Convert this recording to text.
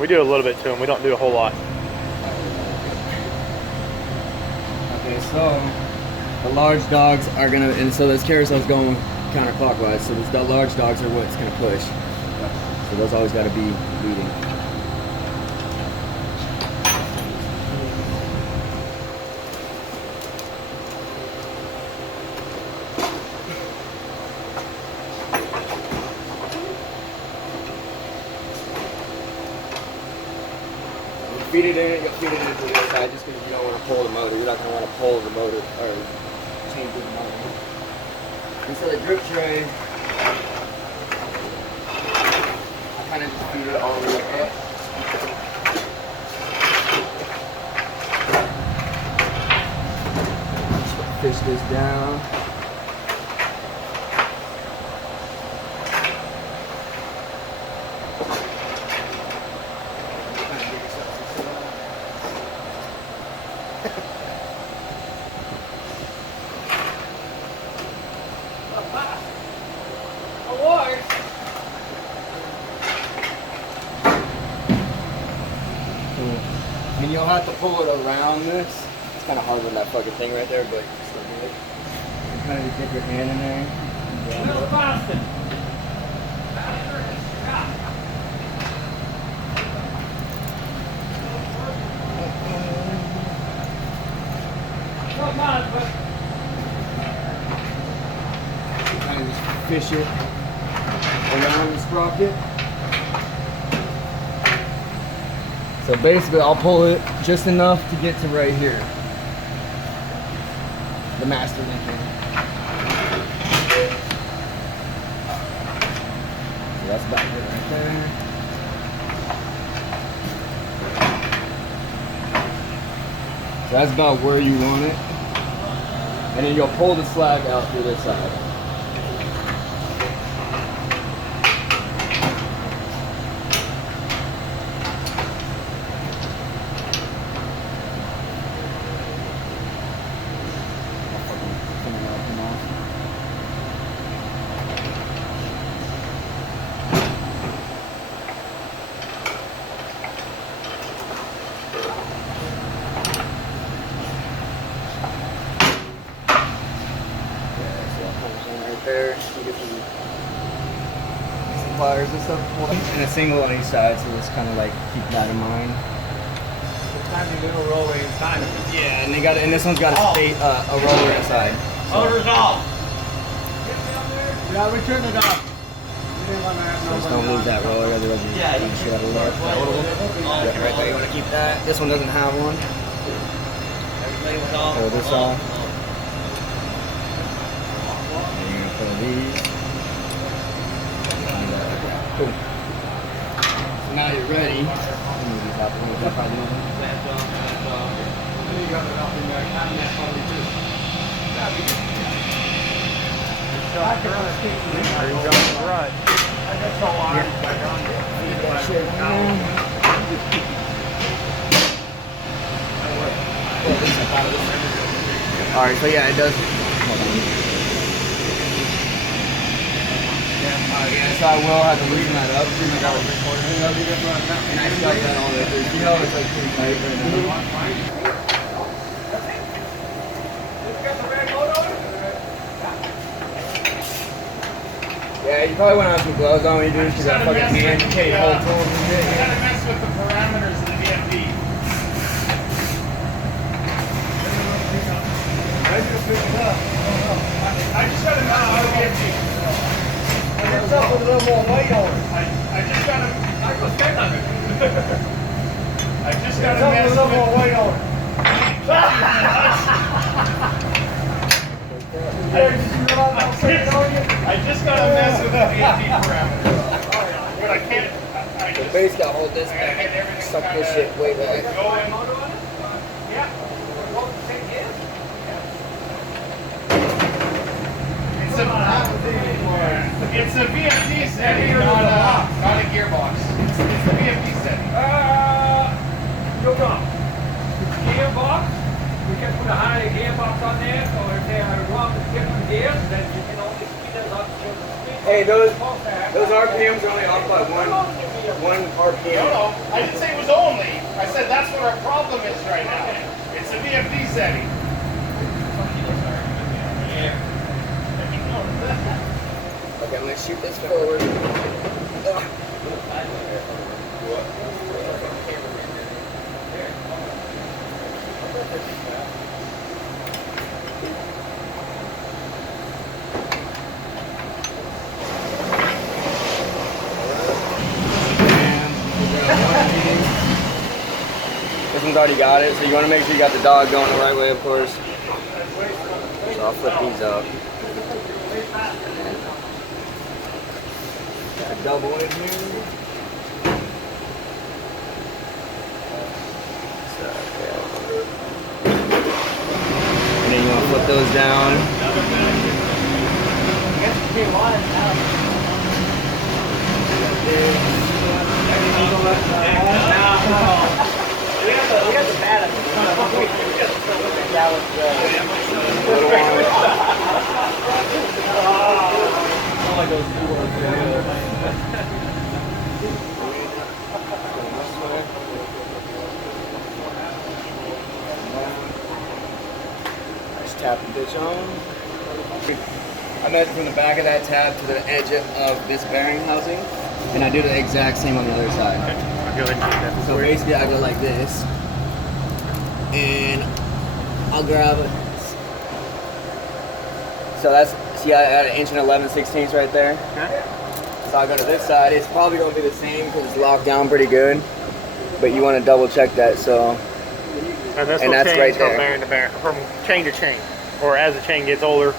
We do a little bit to them. We don't do a whole lot. Okay, so the large dogs are gonna, and so this carousel's going counterclockwise. So the large dogs are what's gonna push. So those always got to be leading. Feed it in, you'll feed it into the other side just because you don't want to pull the motor. You're not going to want to pull the motor or change the motor. And so the drip tray, I kind of just feed it all the way up. Just fish this down. I mean, you'll have to pull it around this. It's kind of hard with that fucking thing right there, but still do it. You kind of just get your hand in there. Little Boston. Come on, but Kind of just fish it around the sprocket. So basically, I'll pull it just enough to get to right here, the master linking. So that's about it right there. So that's about where you want it, and then you'll pull the slag out through this side. There, you get some pliers and stuff, and a single on each side, so just kind of like keep that in mind. time you do a roller inside. Yeah, and they got, and this one's got a roller inside. So. Motor's off. Yeah, we turned it off. So just don't lose that roller, otherwise you can shit out of there. Yeah, right there, you want to keep that. This one doesn't have one. Pull this off. Pull these. Cool. So now you're ready. Alright, so yeah, it does. Yeah, so I will have to loosen that up. And I shut that all the way through. You know it's like pretty tight right now. Yeah, you probably want to have some gloves on when you do this because that fucking hand, you can't hold tools and shit. You gotta mess with the parameters of the VFD. I just gotta mess with the VFD. What's up with a little more weight on it? I just gotta. I go stand on it. I just gotta What's up mess with a little with. more weight on it? I just gotta mess with the VFD parameters. But I can't. I The just. base got hold this back, suck this shit way back. Go in. Yeah. It's a VFD setting, not a gearbox. It's a VFD setting. Look up. Gearbox, we can put a higher gearbox on there, so if they are wrong with different gears, then you can only speed it up to the speed. Hey, those RPMs are only off by one RPM. I didn't say it was only. I said that's what our problem is right now. It's a VFD setting. Okay, I'm gonna shoot this forward. This one's already got it, so you want to make sure you got the dog going the right way, of course. So I'll flip these up. A double in here. And then you want to flip those down. Just tap the bitch on. I measure from the back of that tab to the edge of this bearing housing, and I do the exact same on the other side. I'll go ahead and take that. So basically I go like this, and I'll grab it. So that's, see I add 1 11/16 right there? Okay. So I'll go to this side. It's probably going to be the same because it's locked down pretty good, but you want to double check that, so. And this And will that's change right from there. bearing to bearing, from chain to chain, or as the chain gets older.